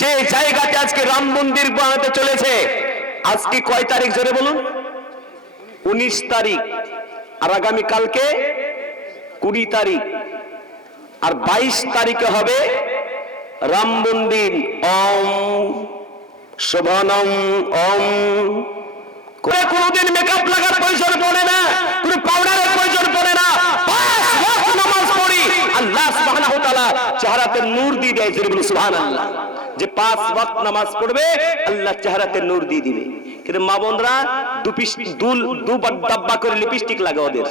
যে জায়গাতে আজকে রাম মন্দির বানাতে চলেছে, আজকে কয় তারিখ জোরে বলুন? উনিশ তারিখ। আর আগামী কালকে কুড়ি তারিখ। আর বাইশ তারিখে হবে রাম মন্দির। ওম শোভনম, ওম। করে কোনোদিন মেকআপ লাগার প্রয়োজন পড়ে না, কোনো পাউডারের প্রয়োজন পড়ে না। নামাজ পড়ি। আল্লাহ সুবহানাহু ওয়া তাআলা চেহারাতে নূর দিয়ে দেয় সুবহানাল্লাহ। যে পাঁচ ওয়াক্ত নামাজ পড়বে আল্লাহ চেহারাতে নূর দিয়ে দিবে। কিন্তু মা বোনরা দু ডাব্বা করে লিপস্টিক লাগা ওদের।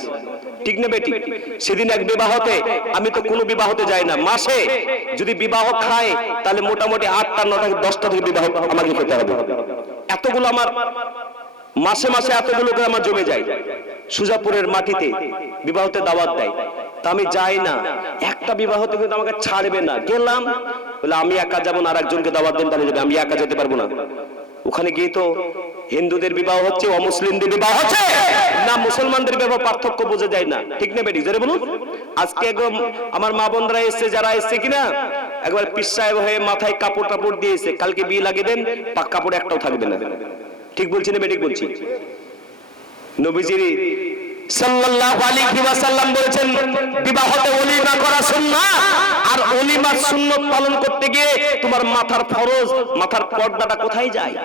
ঠিক না বেটি? সেদিন এক বিবাহতে, আমি তো কোনো বিবাহতে যাই না। মাসে যদি বিবাহ খায়, তাহলে মোটামুটি আটটা, নটা, দশটা থেকে বিবাহ আমাকে খেতে হবে। এতগুলো আমার মাসে মাসে এতগুলো করে আমার জমে যায়। সুজাপুরের মাটিতে বিবাহতে দাওয়াত দেয়। তা আমি যাই না। একটা বিবাহতে কিন্তু আমাকে ছাড়বে না। গেলাম, বলে আমি একা যাব না আর একজনকে দাওয়াত দেন, তাহলে যাবে আমি একা যেতে পারব না। ওখানে গিয়ে তো হিন্দুদের বিবাহ হচ্ছে, অমুসলিমদের বিবাহ হচ্ছে, না মুসলমানদের বিবাহ পার্থক্য বোঝা যায় না। ঠিক না, বেটি? জোরে বলুন। আজকে একদম আমার মা বোনরা এসছে, যারা এসছে কিনা, একবার পিস সাহেব হয়ে মাথায় কাপড় টাপড় দিয়েছে কালকে বিয়ে লাগিয়ে দেন, পাক কাপড় একটাও থাকবে না। ঠিক বলছি না বেঠিক বলছি। নবীজির সাল্লাল্লাহু আলাইহি ওয়াসাল্লাম বলেছেন, বিবাহতে ওলিমা করা সুন্নাহ, আর ওলিমার সুন্নত পালন করতে গিয়ে তোমার মাথার ফরজ, মাথার পর্দাটা কোথায় যায়?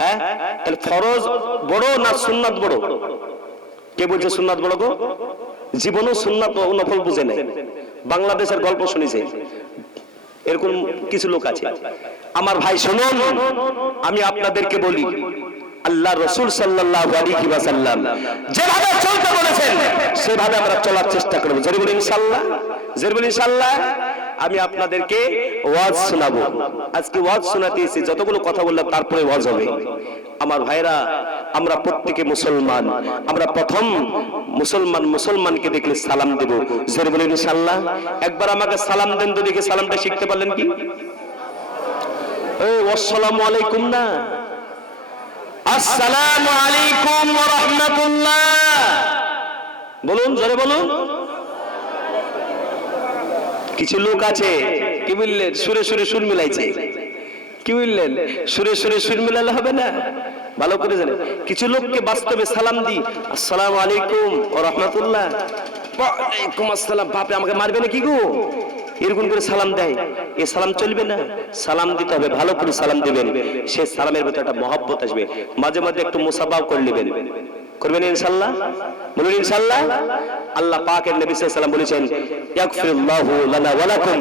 হ্যাঁ? তাহলে ফরজ বড় না সুন্নাত বড়? কে বলছে সুন্নাত বড় গো? জীবনও সুন্নাত ও নফল বুঝে নেই বাংলাদেশের গল্প শুনেছে। এরকম কিছু লোক আছে। আমার ভাই, শুনুন, আমি আপনাদেরকে বলি আল্লাহ রসুল ওয়াসাল্লাম যেভাবে চলতে বলেছেন, সেভাবে আমরা চলার চেষ্টা করব। জোরে বলি ইনশাআল্লাহ? জোরে বলি ইনশাআল্লাহ? আমি আপনাদেরকে ওয়াজ শোনাবো। আজকে ওয়াজ শোনাতে এসে যতগুলো কথা বললাম, তারপরে ওয়াজ হবে। আমার ভাইরা আমরা প্রত্যেকে মুসলমান। আমরা প্রথম মুসলমান, মুসলমানকে দেখলে সালাম দেব। জোরে বলি ইনশাআল্লাহ? একবার আমাকে সালাম দেন তো দেখে সালামটা শিখতে পারলেন কি? এই আসসালামু আলাইকুম না। আসসালামু আলাইকুম ওয়া রাহমাতুল্লাহ। বলুন, জোরে বলুন। কিছু লোক আছে, কি বললেন? সুরে সুরে সুর মিলাইছে। কি বললেন? সুরে সুরে সুর মিলালে হবে না? ভালো করে জানেন। কিছু লোককে বাস্তবে সালাম দি আসসালামু আলাইকুম ওয়া রাহমাতুল্লাহ। ওয়ালাইকুম আসসালাম। বাপে আমাকে মারবে না কি গো? এরকম করে সালাম দেয়। এ সালাম চলবে না? সালাম দিতে হবে, ভালো করে সালাম দিবেন। সে সালামের ভেতরে একটা মহব্বত আসবে। মাঝে মাঝে একটু মুসাফাও করে নেবেন। করবেন ইনশাআল্লাহ বলুন ইনশাআল্লাহ আল্লাহ পাকের নবী সাল্লাল্লাহু বলেছেন, ইয়াগফিরুল্লাহু লানা ওয়া লাকুম।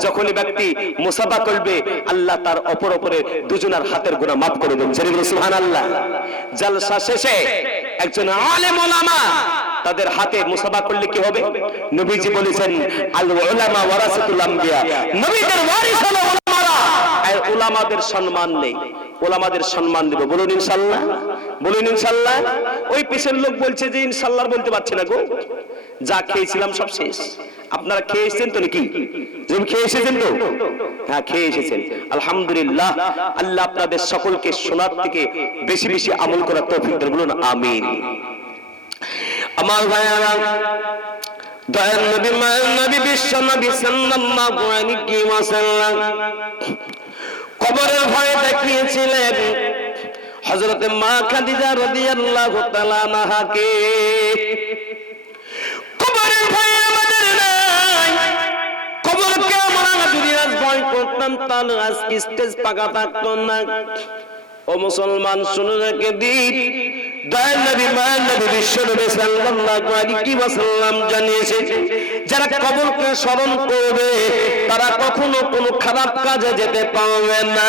যখনই ব্যক্তি মুসাফা করবে, আল্লাহ তার অপর অপরের দুজনের হাতের গুনাহ maaf করে দেন। সুবহানাল্লাহ। জলসা শেষে একজন আলেম ওলামা তাদের হাতে মুসাফা করলে কি হবে? নবীজি বলেছেন আল উলামা ওয়ারাসাতুল আম্বিয়া। নবীদের ওয়ারিস হলো উলামারা। আর উলামাদের সম্মান নেই। ওলামাদের সম্মান দেব। বলুন ইনশাল্লাহ। বলুন ইনশাল্লাহ। ওই পেশের লোক বলছে যে, ইনশাল্লাহ বলতে পারছে না গো। যা খেয়েছিলাম সব শেষ। আপনারা খেয়ে এসেছেন তো নাকি? খেয়ে এসেছেন তো? হ্যাঁ খেয়ে এসেছেন। আলহামদুলিল্লাহ। আল্লাহ আপনাদের সকলকে সোনার থেকে বেশি বেশি আমল করার তৌফিক দেন। বলুন, আমিন। আমার ভাইয়ারা, দয়াল নবী, মায়ের নবী, বিশ্ব নবী সাল্লাল্লাহু ওয়াসাল্লাম কবরের ভয়ে দেখিয়েছিলেন হযরতে মা খাদিজা রাদিয়াল্লাহু তাআলা আনহাকে। কবরের ভয়ে আমাদের নাই। কবরকে আমরা যদি আজ ভয় করতাম, তাহলে আজকে স্টেজ পাকা থাকতো না। ও মুসলমান, শুনে রেখে দিন। দয়াল নবী ওয়াসাল্লাম জানিয়েছে, যারা কবরকে স্মরণ করবে, তারা কখনো কোনো খারাপ কাজে যেতে পারবে না।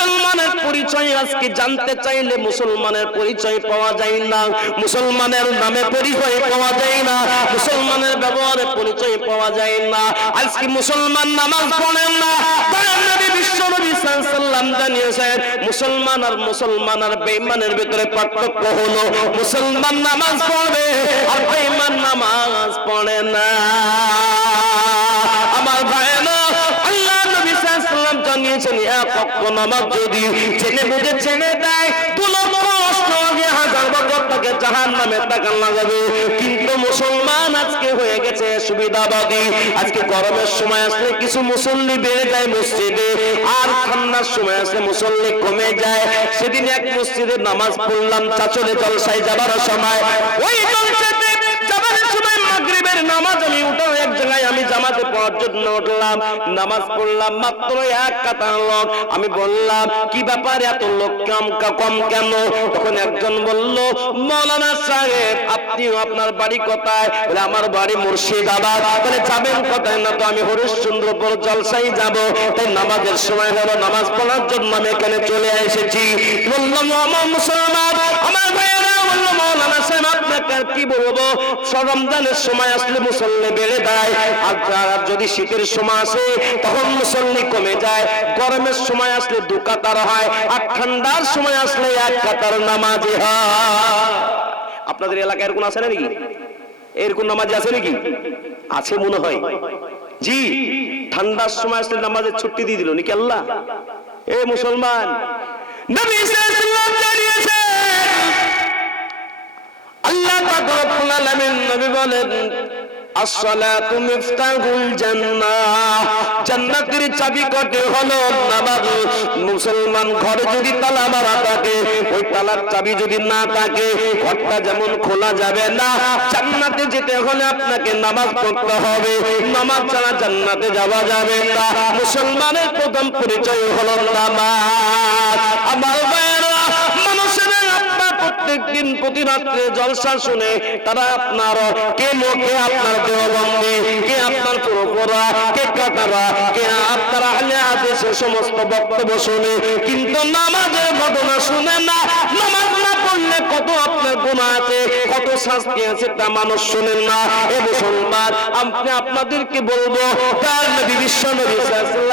মুসলমানের পরিচয় আজকে জানতে চাইলে মুসলমানের পরিচয় পাওয়া যায় না। মুসলমানের নামে পরিচয় পাওয়া যায় না। মুসলমানের ব্যবহারে পরিচয় পাওয়া যায় না। আজকে মুসলমান নামাজ পড়েন না। মুসলমান আর মুসলমান আর বেঈমানের ভিতরে পার্থক্য হলো, মুসলমান নামাজ পড়বে আর বেঈমান নামাজ পড়ে না আমার ভাই না আল্লাহ নবী ওয়াক্ত নামাজ যদি বুঝে ছেড়ে দেয় অষ্টআশি হাজার বছর তাকে জাহান নামে টাকা লাগাবে। কিন্তু মুসলমান আজকে হয়ে গেছে আজকে গরমের সময় আসলে কিছু মুসল্লি বেড়ে যায় মসজিদে, আর ঠান্ডার সময় আসলে মুসল্লি কমে যায়। সেদিন এক মসজিদে নামাজ পড়লাম চাচলে জলসায় যাবার সময়। ওই জলসাতে মাগরিবের নামাজ আমি উঠাও, এক জায়গায় আমি জামাতে পড়ার জন্য উঠলাম, নামাজ পড়লাম, মাত্র এক কাতার লোক। আমি বললাম, কি ব্যাপার এত লোক কম কম কেন? তখন একজন বলল, মৌলানা সাহেব, আপনিও আপনার বাড়ি কোথায়? বলে, আমার বাড়ি মুর্শিদাবাদ। বলে, যাবেন কোথায় না তো আমি হরিশ্চন্দ্রপুর জলসাই যাব। তাই নামাজের সময় হলো নামাজ পড়ার জন্য আমি এখানে চলে এসেছি। বললাম আমার মুসলমান, আমার ভাইয়েরা বলল, মৌলানা সাহেব কি বলব? রমজানের সময় আসলে মুসল্লি বেড়ে যায়, আর আর যদি শীতের সময় আসে, তখন মুসল্লি কমে যায়। গরমের সময় আসলে দু কাতার হয়, আর ঠান্ডার সময় আসলে এক কাতার নামাজি আপনাদের এলাকায় এরকম আছে নাকি? এরকম নামাজি আছে নাকি? আছে মনে হয়। জি, ঠান্ডার সময় আসলে নামাজের ছুটি দিয়ে দিল, নাকি আল্লাহ? এ মুসলমান, নবী জানিয়েছেন জান্নাতের চাবিকাঠি হলো নামাজ। মুসলমান ঘরে যদি তালা মারা থাকে, ওই তালার চাবি যদি না থাকে, ঘরটা যেমন খোলা যাবে না, জান্নাতে যেতে হলে আপনাকে নামাজ পড়তে হবে। নামাজ ছাড়া জান্নাতে যাওয়া যাবে না। মুসলমানের প্রথম পরিচয় হলো নামাজ। আমার প্রত্যেক দিন প্রতি রাত্রে জলসা শুনে তারা আপনার কে লোকে আপনার দেহবন্দি কে আপনার পুরোপরা, কে কাতারা কে আপনার আহলে হাদিসের সমস্ত বক্তব্য শুনে, কিন্তু নামাজের ঘটনা শুনে না। নামাজ না পড়লে কত আপনার গুণা আছে, কত শাস্তি আছে তা মানুষ শুনেন না। এ মুসলমান, আপনি আপনাদেরকে বলব তার নবী বিশ্ব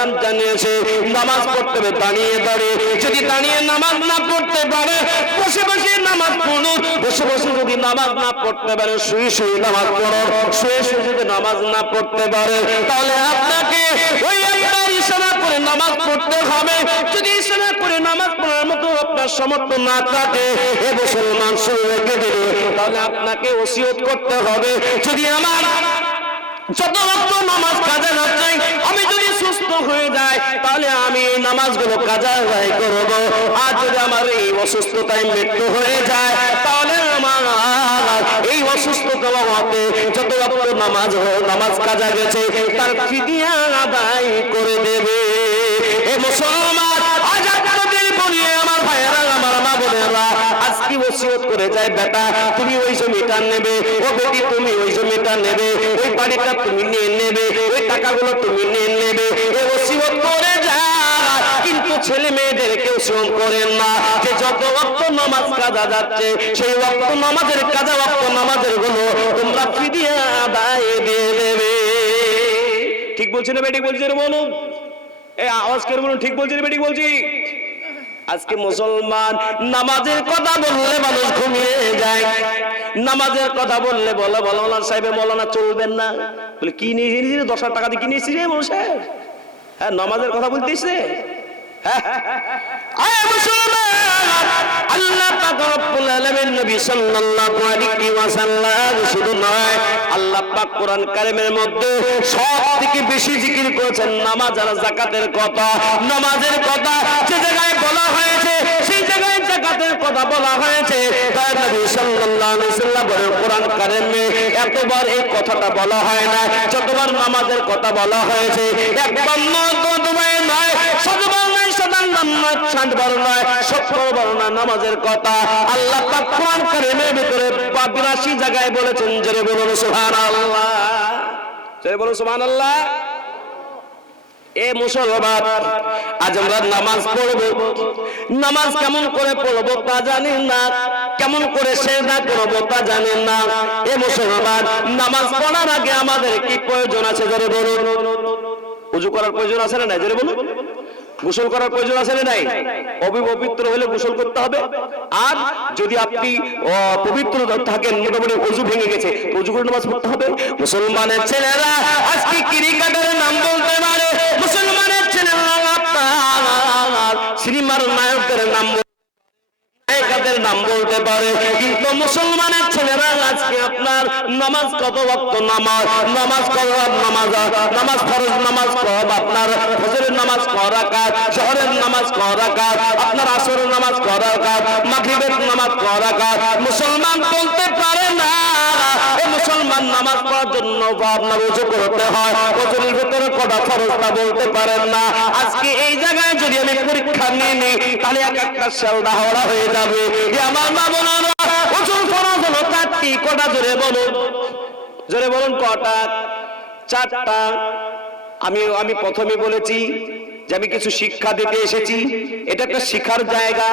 নবী জানিয়েছে, নামাজ পড়তে হবে, দাঁড়িয়ে দাঁড়িয়ে। যদি দাঁড়িয়ে নামাজ না পড়তে পারে, বসে বসে নামাজ পড়ুন। বসে বসে যদি নামাজ না পড়তে পারে, শুয়ে শুয়ে নামাজ পড়ো শুয়ে শুয়ে যদি নামাজ না পড়তে পারে, তাহলে আপনাকে ওই একবার ইশারা করে নামাজ পড়তে হবে। যদি ইশারা করে নামাজ পড়ার মতো আপনার সমর্থ না থাকে, এ মুসলমান শুরু রেখে দিলে তাহলে আপনাকে ওসিয়ত করতে হবে। যদি আমার যত রক্ত নামাজ কাজে যাচ্ছে আমি যদি সুস্থ হয়ে যায়, তাহলে আমি নামাজগুলো কাজা আদায় করব। আর যদি আমার এই অসুস্থতায় মৃত্যু হয়ে যায়, তাহলে আমার এই অসুস্থতা মতে যত নামাজ নামাজ কাজা গেছে, তার ফিদিয়া আদায় করে দেবে। এ মুসলমান আজ আপনাদের বলি আমার ভাইয়েরা আমার মা বোনেরা আজকে ওসিয়ত করে যায়, বেটা, তুমি ওই জমিটা নেবে। ও বেটি, তুমি ওই জমিটা নেবে। ওই বাড়িটা তুমি নিয়ে নেবে। ওই টাকাগুলো তুমি নিয়ে নেবে। ওসিয়ত করে যায়, কিন্তু ছেলে ওসিয়ত করেন না। যে যত ওয়াক্ত নামাজ কাজা যাচ্ছে, সেই ওয়াক্ত নামাজের কাজা ওয়াক্ত নামাজেরগুলো তোমরা আদায় দিয়ে দেবে? ঠিক বলছি না বেটি, বলছি বলুন? এই আওয়াজ করে বলুন ঠিক বলছি রে বেটি, বলছি? আজকে মুসলমান নামাজের কথা বললে মানুষ ঘুমিয়ে যায়। নামাজের কথা বললে বলো বলো, মৌলানা বলো না চলবেন না। বলে, কি নিয়েছি দশ হাজার টাকা দিয়ে কি নিয়েছি রে মানুষের হ্যাঁ নামাজের কথা বলতিস আল্লাহ এই কথাটা বলা হয় না যতবার নামাজের কথা বলা হয়েছে একবার নয় নয় নামাজের কথা। আল্লাহ পাক কোরআন কারিমের ভিতরে বা বিরাশি জায়গায় বলেছেন বলুন সুবহানাল্লাহ। বলুন সুবহানাল্লাহ। এ মুসলমান, আজ আমরা নামাজ পড়ব। নামাজ কেমন করে পড়ব তা জানি না। কেমন করে সেজদা করব তা জানি না। এ মুসলমান, নামাজ পড়ার আগে আমাদের কি প্রয়োজন আছে? জোরে বলুন। করার প্রয়োজন আছে না জোরে বলুন। গোসল করার প্রয়োজন আছে না নাই? অবিপবিত্র হলে গোসল করতে হবে। আর যদি আপনি পবিত্র থাকেন মোটামুটি অজু ভেঙে গেছে অজু করে নামাজ পড়তে হবে। মুসলমানের ছেলেরা আজকে ক্রিকেটের নাম বলতে পারে। মুসলমানের ছেলেরা সিনেমার নায়কের নাম মেয়েদের নাম বলতে পারে। কিন্তু মুসলমানের ছেলেরা আজকে আপনার নামাজ কত ওয়াক্ত নামাজ? নামাজ কত নামাজ? নামাজ ফরজ নামাজ কব আপনার ফজরের নামাজ ক রাকাত? শহরের নামাজ ক রাকাত? আপনার আসরের নামাজ ক রাকাত? মাগরিবের নামাজ ক রাকাত? মুসলমান বলতে পারে না। মুসলমান নামাজ পড়ার জন্য আপনার উজু করতে হয়। ভিতরে কটা ফরজটা বলতে পারেন না। আজকে এই জায়গায় যদি আমি পরীক্ষা নিয়ে নিই, তাহলে এক একটা সেলদা হওয়া হয়ে যাবে। আমার মা বোনেরা ওজুর ফরজ হলো চারটি কটা জোরে বলুন। জোরে বলুন কটা? চারটা। আমি আমি প্রথমে বলেছি যে আমি কিছু শিক্ষা দিতে এসেছি। এটা একটা শিখার জায়গা।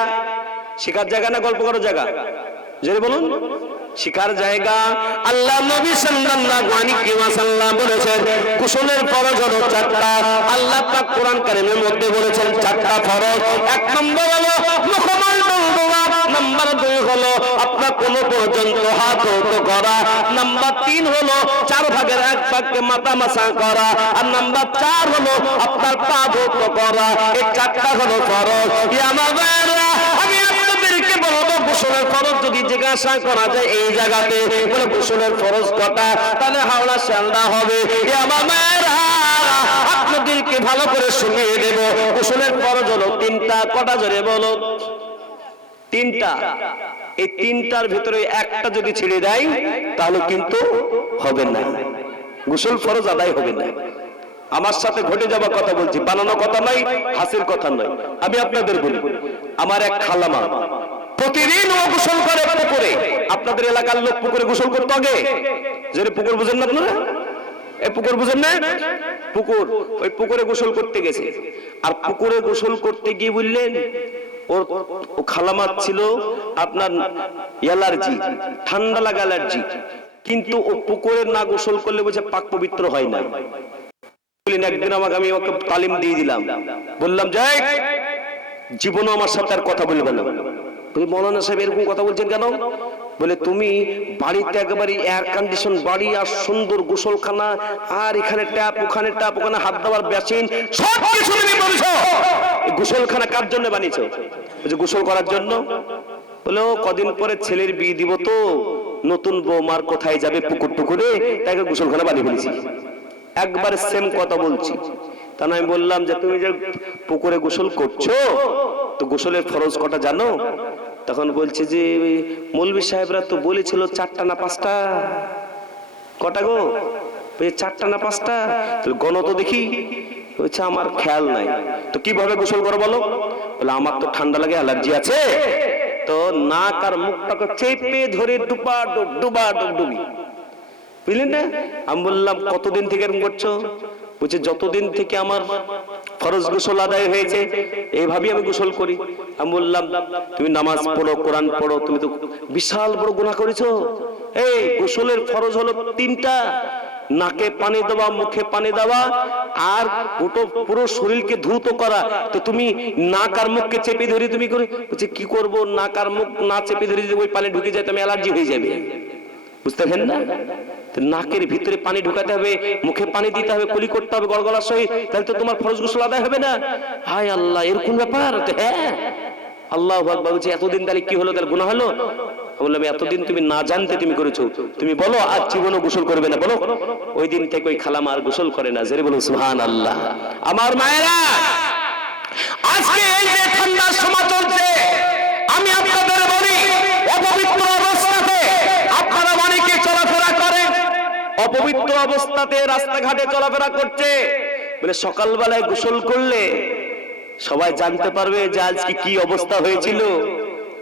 শিখার জায়গা না গল্প করার জায়গা? জোরে বলুন। শিখার জায়গা। আল্লাহ নবী সাল্লাল্লাহু আলাইহি ওয়াসাল্লাম বলেছেন, কুশলের ফরজ হলো চারটা। আল্লাহ পাক কোরআন কারীমের মধ্যে বলেছেন, চারটা ফরজ। এক নম্বর হলো মুখমল ডুবা নাম্বার দুই হলো, আপনার কোন পর্যন্ত হাত করা। নাম্বার তিন হলো, চার ভাগের এক ভাগকে মাথা মাসা করা। আর নাম্বার চার হলো, আপনার পা ধৌত করা। এই চারটা হলো ফরজ। আমার আমি আপনাদেরকে ভালো করে শুনিয়ে দেব। গোসলের ফরজ হলো তিনটা, কটা জোরে বলো তিনটা। এই তিনটার ভিতরে একটা যদি ছেড়ে দেয়, তাহলে কিন্তু হবে না। গোসল ফরজ আদায় হবে না। আমার সাথে ঘটে যাওয়া কথা বলছি, বানানো কথা নয়, হাসির কথা নয়। আমি আপনাদের বলি, আমার এক খালামা, প্রতিদিন ও গোসল করে পুকুরে। আপনাদের এলাকার লোক পুকুরে গোসল করতে আগে? যে পুকুর বুঝেন না আপনারা? এই পুকুর বুঝেন না? পুকুর, ওই পুকুরে গোসল করতে গেছে। আর পুকুরে গোসল করতে গিয়ে বললেন ওর খালামাত ছিল আপনার অ্যালার্জি ঠান্ডা লাগা অ্যালার্জি কিন্তু ও পুকুরে না গোসল করলে বলছে পাক পবিত্র হয় না একদিন আমাকে, আমি ওকে তালিম দিয়ে দিলাম। বললাম, যাই, জীবনও আমার সাথে আর কথা বলবে না। মৌলানা সাহেব এরকম কথা বলছেন কেন? বলে, তুমি বাড়িতে একেবারে এয়ার কন্ডিশন বাড়ি আর সুন্দর গোসলখানা আর এখানে ট্যাপ ওখানে ট্যাপ ওখানে হাত দেওয়ার বেসিন সব কিছু তুমি বলছো গোসলখানা কার জন্য বানিয়েছো? বলছে গোসল করার জন্য? বলে, ও, কদিন পরে ছেলের বিয়ে দিব তো। নতুন বৌমার কোথায় যাবে পুকুর টুকুরে? তাকে গোসলখানা বানিয়ে ফেলেছি। একবারে সেম কথা বলছি। তা আমি বললাম যে, তুমি যে পুকুরে গোসল করছ, তো গোসলের ফরজ কটা জানো? তখন বলছে যে মৌলবী সাহেবরা তো বলেছিল চারটা না পাঁচটা। কটা গো? চারটা না পাঁচটা? গণ তো দেখি। বলছে, আমার খেয়াল নাই। তো কীভাবে গোসল করো বলো? বলে, আমার তো ঠান্ডা লাগে, অ্যালার্জি আছে। তো নাক আর মুখটাকে চেপে ধরে ডুবা ডুব ডুবা ডুব ডুবি। বুঝলেন না? আমি বললাম, কতদিন থেকে এরকম করছ? বলছে, যতদিন থেকে আমার ফরজ গোসল আদায় হয়েছে, এইভাবেই আমি গোসল করি। আমি বললাম, তুমি নামাজ পড়ো, কোরআন পড়ো, তুমি তো বিশাল বড় গুনাহ করেছ। এই গোসলের ফরজ হলো তিনটা। নাকে পানি দেওয়া, মুখে পানি দেওয়া, আর পুরো পুরো শরীরকে ধুত করা। তো তুমি নাক আর মুখকে চেপে ধরে তুমি করে, বলছে, কি করব? নাক আর মুখ না চেপে ধরে যদি ওই পানি ঢুকে যায় তুমি অ্যালার্জি হয়ে যাবে। বুঝতে পারেন না? নাকের ভিতরে পানি ঢুকাতে হবে, মুখে পানি দিতে হবে, কুলি করতে হবে, গড়গড়ার সহিত, তাহলে তো তোমার ফরজ গোসল আদায় হবে না। হায় আল্লাহ এরকম ব্যাপার? হ্যাঁ। আল্লাহ বলছে, এতদিন তাহলে কি হলো? তাহলে গুনাহ হলো? বললাম, এতদিন তুমি না জানতে তুমি করেছ। তুমি বলো, আজ জীবনও গোসল করবে না, বলো। ওই দিন থেকে ওই খালামা আর গোসল করে না, জেরে বলো সুহান আল্লাহ আমার মায়েরা, আজকে এই যে ঠান্ডার সময় চলছে, আমি আপনাদের বলি, অপবিত্র অবস্থাতে আপনারা অনেকে চলাফেরা অপবিত্র অবস্থাতে রাস্তাঘাটে চলাফেরা করছে। বলে সকালবেলায় গোসল করলে সবাই জানতে পারবে যে আজকে কি অবস্থা হয়েছিল।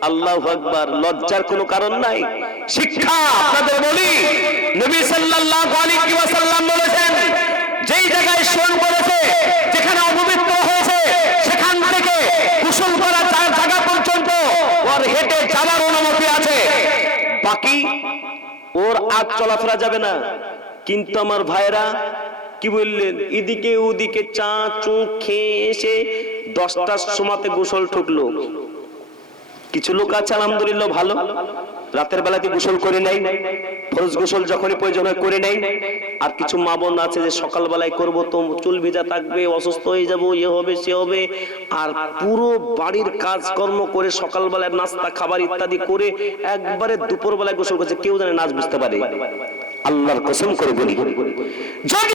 আল্লাহ আকবার, লজ্জার কোনো কারণ নাই। শিক্ষা আপনাদের বলি, নবী সাল্লাল্লাহু আলাইহি ওয়াসাল্লাম বলেছেন, যেই জায়গায় শোন বলেছে, যেখানে অপবিত্র হয়েছে, সেখান থেকে গোসল করা যার জায়গা পর্যন্ত ওর হেঁটে যাওয়ার অনুমতি আছে। বাকি ওর আগ চলাফেরা যাবে না। কিন্তু আমার ভাইরা কি বললেন? এদিকে ওদিকে চা চোখ খেয়ে এসে দশটার সময়তে গোসল ঠুকলো। কিছু লোক আছে, আলহামদুলিল্লাহ, ভালো। রাতের বেলাতে গোসল করে নেই ফরজ গোসল যখনই প্রয়োজন হয় করে নেই আর কিছু মা বোন আছে যে সকালবেলায় করব, তো চুল ভিজা থাকবে, অসুস্থ হয়ে যাব ইয়ে হবে, সে হবে। আর পুরো বাড়ির কাজকর্ম করে সকালবেলায় নাস্তা, খাবার ইত্যাদি করে একবারে দুপুর বেলায় গোসল করছে। কেউ জানে নাচ বুঝতে পারে। আল্লাহর কসম করে বলি। যদি